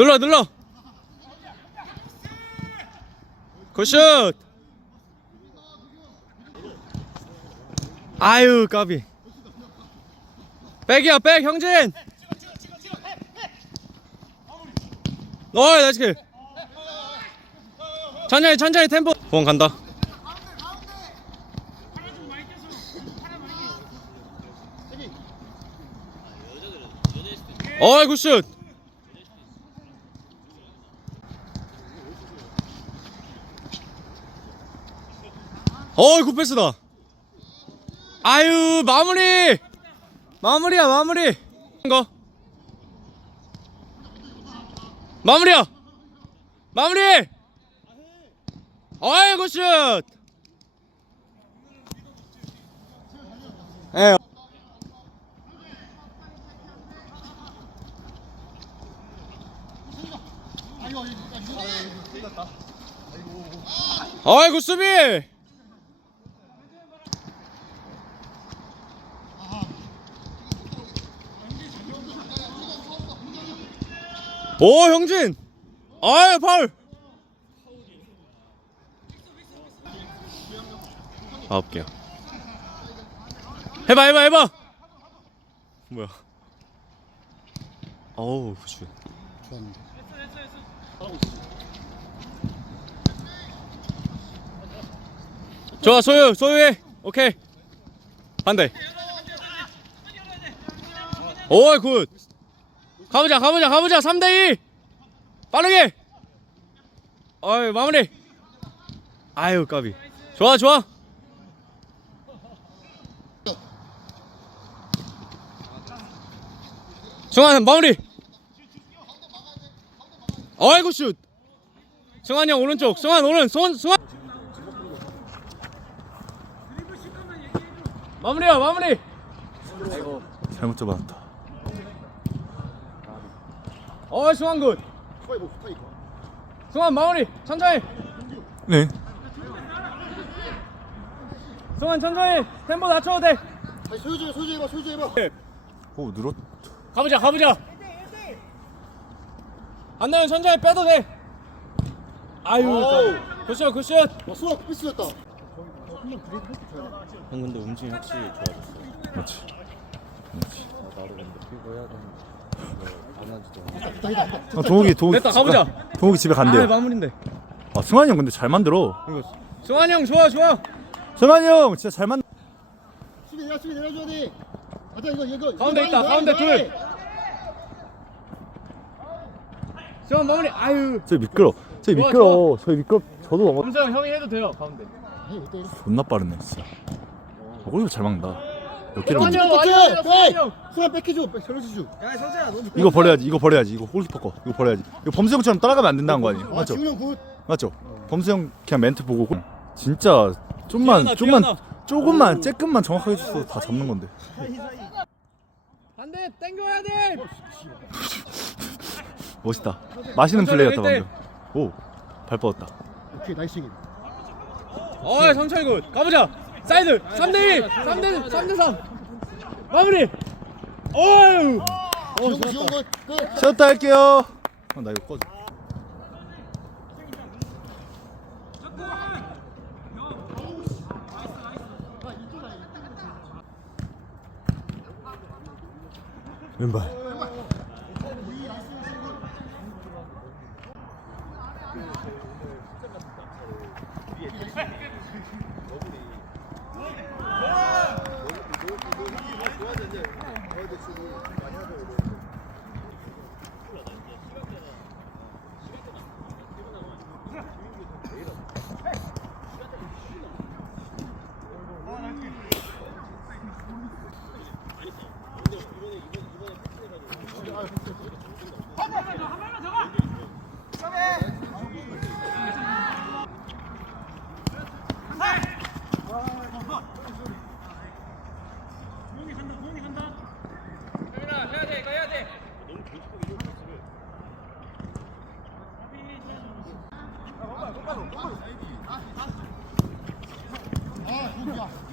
눌러 눌러. 굿슛. 아유 까비. 백이야 백 형진. 어이 나이스 킬. 천천히 천천히 템포. 공 간다. 어이 굿슛 어이 굿패스다. 아유 마무리! 마무리야 마무리. 거. 마무리야! 마무리! 어이 굿슛! 에 어이 굿수비 오 형진! 아유 파울! 아홉 개야 해봐 해봐 해봐! 뭐야? 어우 굿슛. 좋아 소유 소유해. 오케이. 반대. 오이 굿 가보자 가보자 가보자. 3대2 빠르게. 어이 마무리. 아유 까비. 좋아 좋아. 승환 마무리. 어이구 슛. 승환이 형 오른쪽. 승환 오른 손 승환. 마무리야 마무리. 잘못 잡았다. 어이 승환 굿. 승환 마무리. 천천히. 네. 승환 천천히. 템포 낮춰도 돼. 다시 소유주 소유주 해봐 소유주 해봐. 오 늘었. 가보자 가보자. 안 나면 천천히 빼도 돼. 아유 아우. 굿슛 굿슛 와 수학 패스였다. 형 근데 움직임 확실히 좋아졌어. 그렇지. 나도 근데 피고 해야 되는데 아. 아, 동욱이 동욱이. 됐다, 가보자. 집에- 동욱이 집에 아 간대요. 마무리인데 아 승환이 형 근데 잘 만들어. 승환이 형 좋아 좋아 승환이 형 진짜 잘 만. 수비 내려 수비 내려줘야 돼 가자 이거 이거 가운데 있다, 가운데. 둘. 승환 마무리 아유 저 미끄러. 저 좋아, 미끄러. 저 미끄러. 저도 넘어. 범수 형 형이 해도 돼요 가운데 이래. 존나 빠르네 진짜. 어, 골도 잘 막는다. 못. 형 완전 끝에 승환이 형 수학 뺏겨줘 전해주죠 이거 버려야지. 이거 버려야지. 이거 골키퍼 거. 이거 버려야지. 이거 범수 형처럼 따라가면 안 된다는 거 아니에요? 아 맞죠? 지훈 형굿 맞죠? 범수 형 그냥 멘트 보고 골. 진짜 좀만 좀만. 조금만 쬐끔만 정확하게 했어도 다 잡는 건데. 반대 땡겨야 돼 멋있다. 맛있는 플레이였다. 방금. 오. 발 뻗었다. 오케이 나이스 윙 어이 성철이 굿 가보자 사이드 3대2 3대 3대 3 마무리 어유 지훈 지훈 굿끝 쉬었다 할게요. 어, 나 이거 꺼줘. 왼발. Kugler.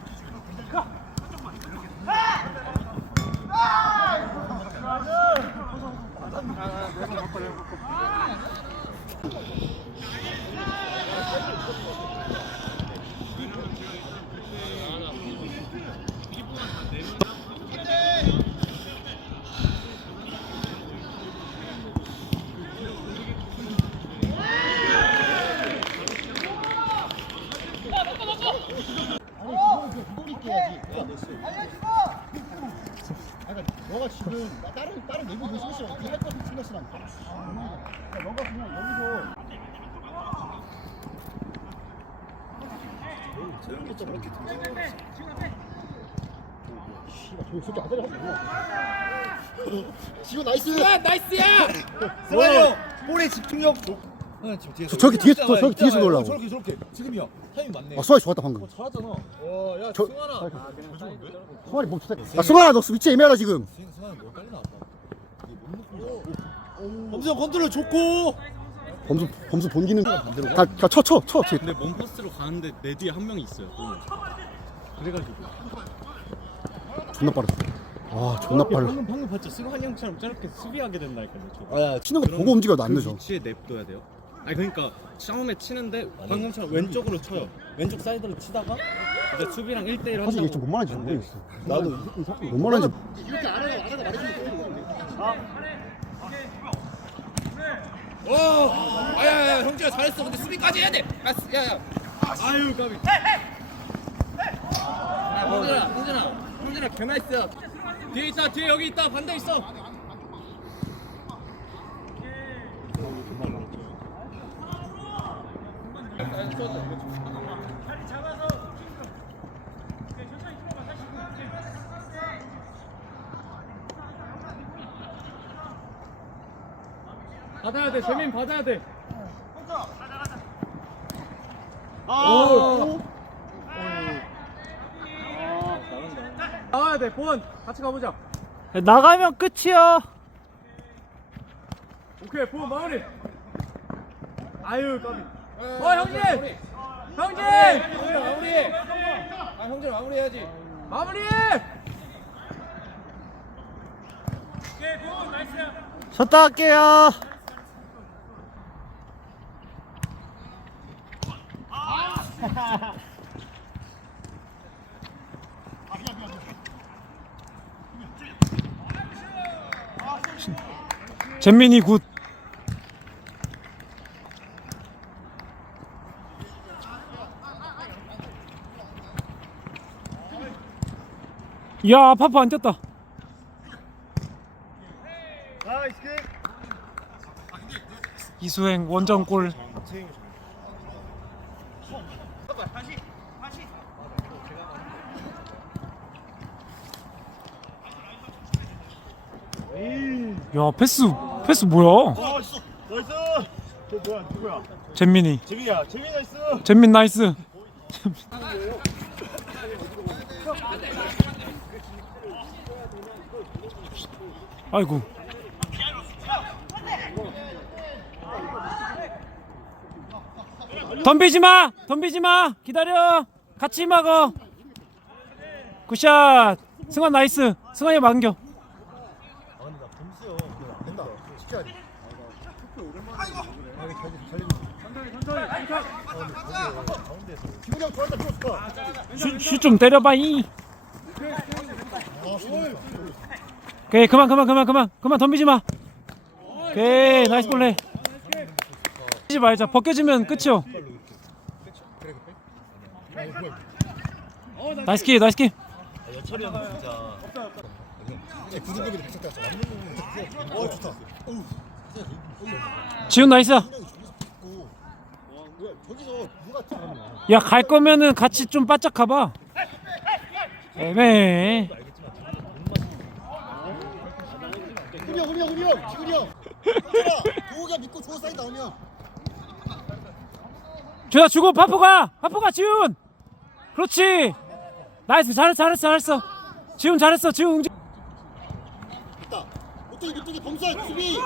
그러니까 너가 그냥 여기서 저렇게 저렇게 씨발 저기 새끼 아들 하지 지금 나이스! 나이스야! 승환이 형 볼에 집중력. 형 지금 뒤에서. 저- 저기 뒤에서- 저기 뒤에서. 놀라고. 저렇게 저렇게 지금이야 타이밍 맞네. 아 수아이 좋았다 방금. 잘하잖아. 와 야 저- 승환아. 수아이 멈추다. 아 승환아 너 위치 애매하다 지금. 승- 승환이 너 빨리 나왔다. 이게 뭔 느낌이야 범수 형 컨트롤 좋고. 범수 범수 본기는 가쳐쳐쳐 근데 먼퍼스로 가는데 내 뒤에 한 명이 있어요 그래가지고. 존나 빠르다. 와 존나 빨라. 방금 방금 봤죠? 승환 형처럼 저렇게 수비하게 된다니까요 저. 아야 치는 거 보고 움직여도 안그 되죠. 위치에 냅둬야 돼요? 아니 그러니까 처음에 치는데 방금처럼 왼쪽으로 쳐요. 왼쪽 사이드로 치다가 이제 수비랑 1대1 한다고. 사실 이게 좀뭔 말인지 안. 모르겠어 나도 뭔 말인지 이렇게 안 하다가 안 하다가 말해주면 돼 오! 아야야 형제야 잘했어. 근데 수비까지 해야 돼. 아, 야야. 아유 까비. 아, 홍진아 홍진아 홍진아 개나이스 뒤에 있다 뒤에 여기 있다. 반대 있어 받아야 돼 재민 받아야 돼 오. 나와야 돼, 본 같이 가보자. 나가면 끝이야. 오케이, 본 마무리. 아유, 까비. 어, 형진! 형진! 형진 마무리. 아, 형진 마무리해야지. 마무리! 쳤다 할게요. 잼민이 굿. 야, 파파 안 뛰었다. 이수행 원정골. 야 패스 패스 뭐야? 나이스 저 뭐야 누구야 잼민이 재민이야 재민이 나이스 잼민 나이스. 아이고. 덤비지 마, 덤비지 마, 기다려. 같이 막어. 굿샷. 승환 나이스. 승환이 막겨. 기분이 형 좋아한다 좋았어 슛좀 때려봐 이. 오케이 그만 그만 그만 그만 그만 덤비지 마. 오케이 나이스 볼레. 하지 말자 벗겨지면 끝이요. 나이스 키 나이스 키. 구두급이 괜찮다 어 좋다 지훈 나이스 야. 갈 거면은 같이 좀 바짝 가봐. 애매해. 우리 형 우리 형 우리 형 지훈이 형 괜찮아 도우가 믿고 좋은 사인 나오면 주다 주고 파포가 파포가 지훈. 그렇지. 나이스 잘했어 잘했어 잘했어. 지훈 잘했어 지훈 응징. 됐다 못하게 못하게 범사 수비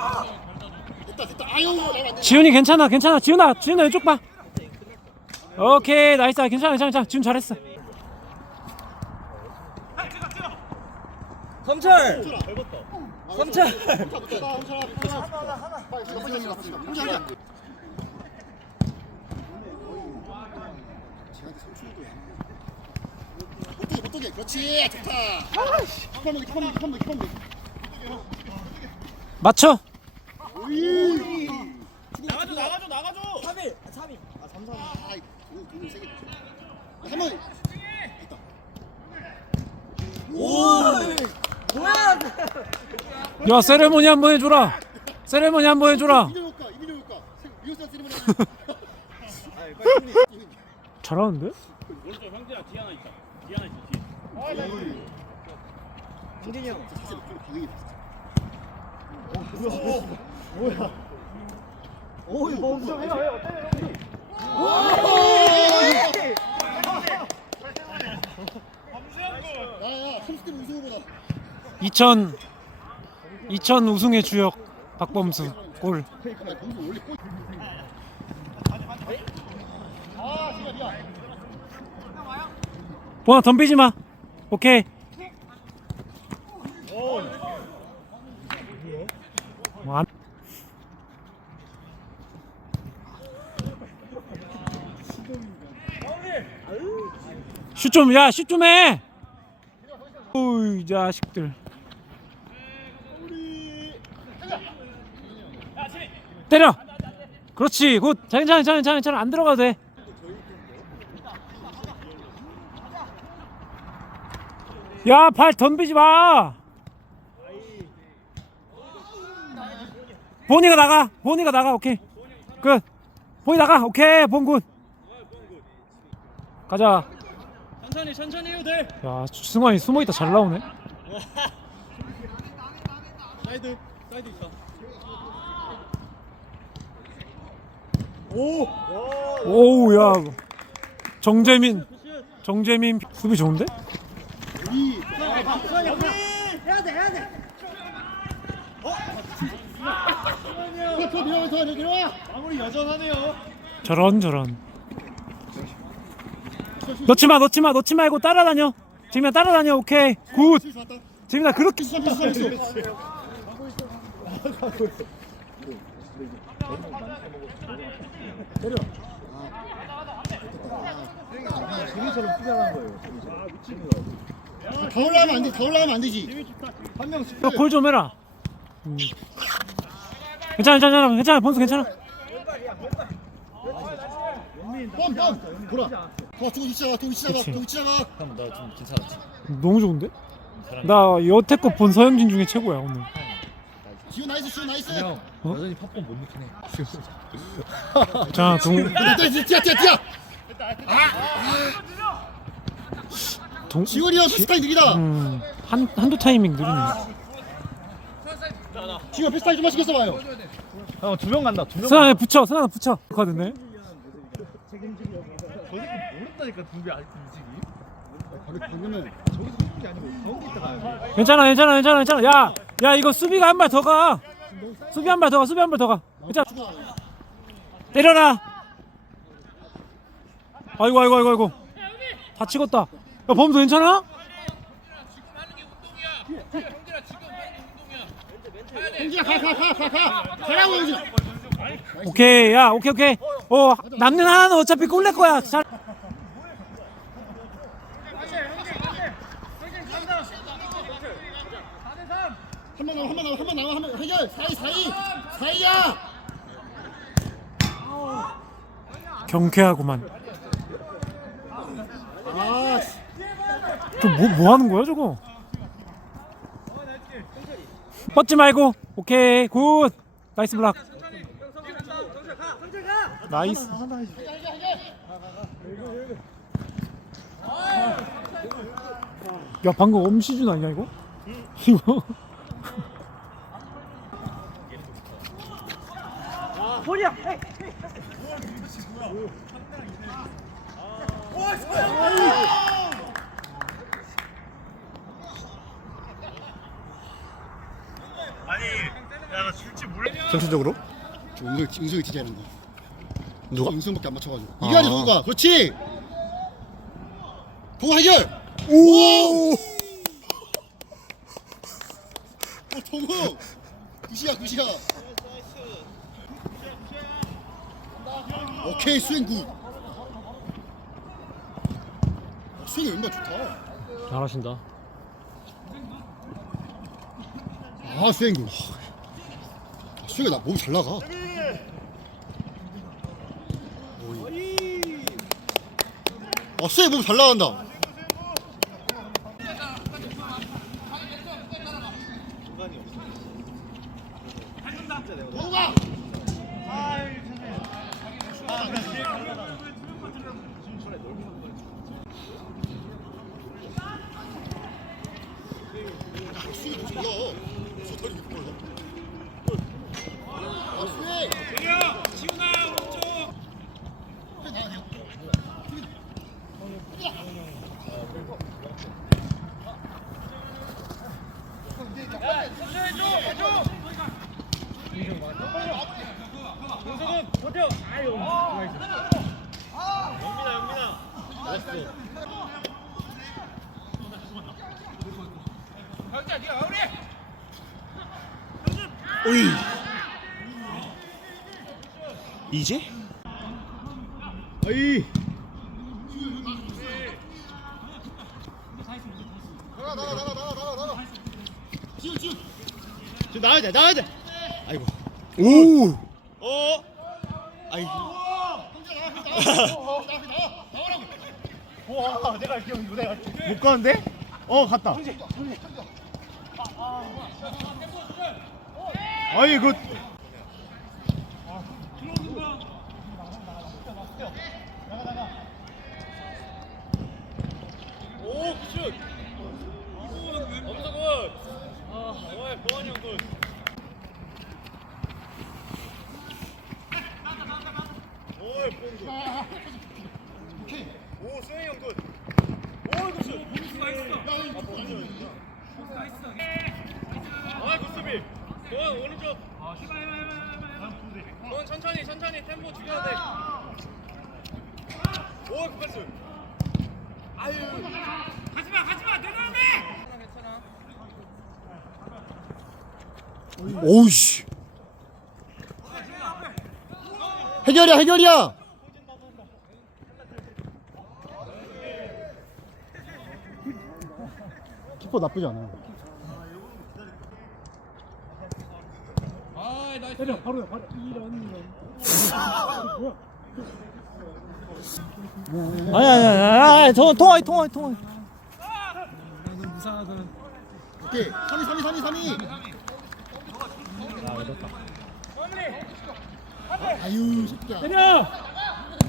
됐다 됐다 아유 나안 돼. 지훈이 괜찮아 괜찮아 지훈아 지훈아 왼쪽 봐 오케이 나이스. 괜찮아 괜찮아 괜찮아. 지훈 잘했어. 삼철! 삼차 하자. 쟤한테 삼촌도 못 뜨게 못 뜨게. 그렇지. 좋다. 킵하면 돼. 킵하면 돼. 킵하면 돼. 킵하면 돼. 맞춰. 오이. 나가줘 나가줘 나가줘 3일. 3일. 아 3, 3. 아, 돈, 돈을 세게 줬어. 한 번. 됐다. 야 세레모니 한 번 해줘라. 세레모니 한 번 해줘라. 효과. 이민호 효과. 미호선 세리머니. 잘하는데? 형진아 뒤 하나 있다 뒤 하나 있어 뒤 진진이 형. 진짜 좀 반응이 됐어. 어, 뭐야? 뭐야? 오, 이거 엄청 해요, 해요. 야 야, 30대 우승후보다. 2000 2000 우승의 주역 박범수 골. 그러니까. 아. 보나 덤비지 마. 오케이. 뭐 안- 슛 좀, 야, 슛 좀 해! 오이, 이 자식들. 때려! 그렇지, 굿! 괜찮아, 괜찮아, 괜찮아, 괜찮아. 안 들어가도 돼. 야, 발 덤비지 마. 보니가 나가. 보니가 나가. 오케이. 끝. 보니 나가. 오케이. 본군. 가자. 천천히 천천히 해도 돼 야, 승환이 숨어 있다 잘 나오네. 사이드 사이드 있어 오우, 야. 정재민. 정재민 수비 좋은데? 저런 저런. 넣지 마, 넣지 말고 따라다녀. 재민아 따라다녀. 오케이. 굿. 왔다. 재민아 그렇게 실수, 실수, 실수. 더 올라가면 안 돼, 더 올라가면 안 되지. 골좀 해라. 음. 괜찮아, 괜찮아, 괜찮아. 본수 괜찮아. 뻔, 뻔. 돌아. 더 두고 위치나가, 또 위치나가, 그치. 또 위치나가. 형 나좀 괜찮았지 너무 좋은데? 나 여태껏 본 서영진 중에 최고야 오늘. 지우 나이스, 지우 나이스. 형 어? 여전히 팝콘 못 넣긴 해 자, 동, 뛰어, 뛰어, 뛰어, 뛰어, 뛰어. 동, 지훈이 형 패스타임 느리다. 음, 한 한두 타이밍 느리네. 지훈 패스타임 좀만 신경 써봐요. 형두 명 간다 두명 승환아 붙여, 승환아 붙여. 거든네. 모른다니까 준비 아직도 움직이 방금은 저기서 뛰는 게 아니고 가운데 있다가 괜찮아, 괜찮아, 괜찮아, 괜찮아. 야, 야 이거 수비가 한 발 더 가. 수비 한 발 더 가, 수비 한 발 더 가. 괜찮아. 때려라. 아이고, 아이고, 아이고, 아이고. 다치겠다. 야, 범수 괜찮아? 오케이, 야, 오케이, 오케이. 어, 남는 하나는 어차피 꼴낼 거야. 잘. 한 번 나와, 한 번 나와, 한 번 나와, 한 번 해결. 사이, 사이, 사이야. 경쾌하구만. 아, 저뭐 뭐 하는 거야 저거? 뻗지 말고. 오케이, 굿. 나이스 블락. 나이스. 야 방금 엄시준 아니야 이거? 이거 전체적으로 저 은석이 진짜 이런 거. 누가? 은석밖에 안 맞춰가지고. 아. 이가지 누가? 그렇지. 도 해결. 오! 어 동우 굿이야 굿이야 오케이 스윙 굿 어, 스윙이 얼마나 좋다. 잘하신다. 아 스윙 굿 스윙이 나 몸이 잘 나가. 아 스윙 몸이 잘 나간다 스윙이 너무 잘 나가 저 다리 왜 이렇게 빨라 아 스윙 오이. 이제? 아이. 나가 나가 나가 나가 나가 나가. 지금 지금 지금 나가야 돼 나가야 돼. 아이고. 오. 어? 아이. 와 내가 이렇게 내가 못 가는데? 어 갔다 아이 그 넌 천천히 천천히 템포 죽여야 돼. 오 급했어. 아유. 가지마 가지마 내려야 돼. 괜찮아. 오우씨 해결이야 해결이야 키퍼 나쁘지 않아 아 나이스. 때려 바로야 바로 이런 이런. 아니 아니 아니 아니 저 통화 통화 통화. 오케이 3위 3위 3위 3 위 아유 새끼야 때려.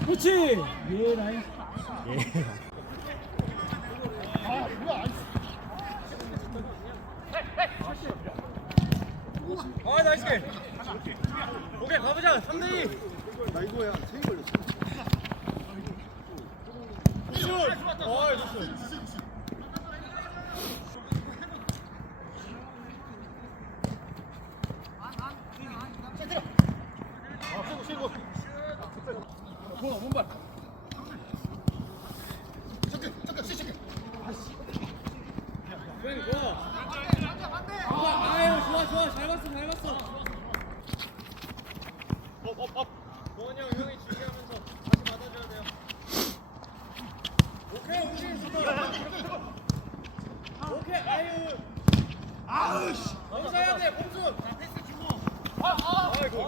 그렇지. 예 나이스. 아 나이스. 오케이 가보자. 3대 2. 나 이거야 체인 걸렸어 슛. 어 좋았어. 본 몸발. 잠깐 잠깐 씨 잠깐 그래 좋아. 아, 아유 좋아 좋아 잘 봤어 잘 봤어. 업업업. 동원이 형 형이 줄게 하면서 다시 받아줘야 돼요. 오케이 오케이 좋다. 오케이 아유. 아우씨. 범사해야 돼 범수. 패스 주고. 아이고.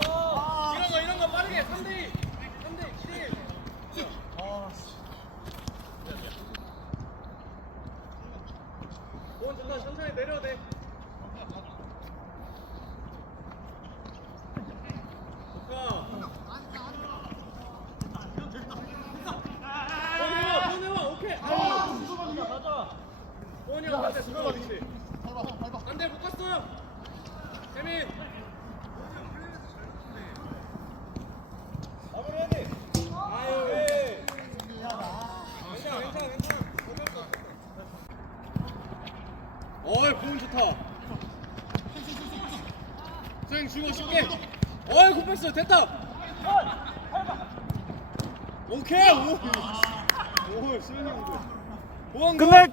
이런 거 이런 거 빠르게 3대 2. 3대 1. 돈 좋다 천천히 내려도 돼. 좋다. 보내와 보내와 오케이. 아유. 가자. 보니 형 반대 들어가 위치. 반대 못 갔어요. 재민. 마무리해야 돼. 아유. 왜. 괜찮아 괜찮아 괜찮아. 어이 공 좋다. 스윙 주고 쉽게. 어이 굿패스 됐다. 오케이 오. 오 스윙이 오. 끝낼게요.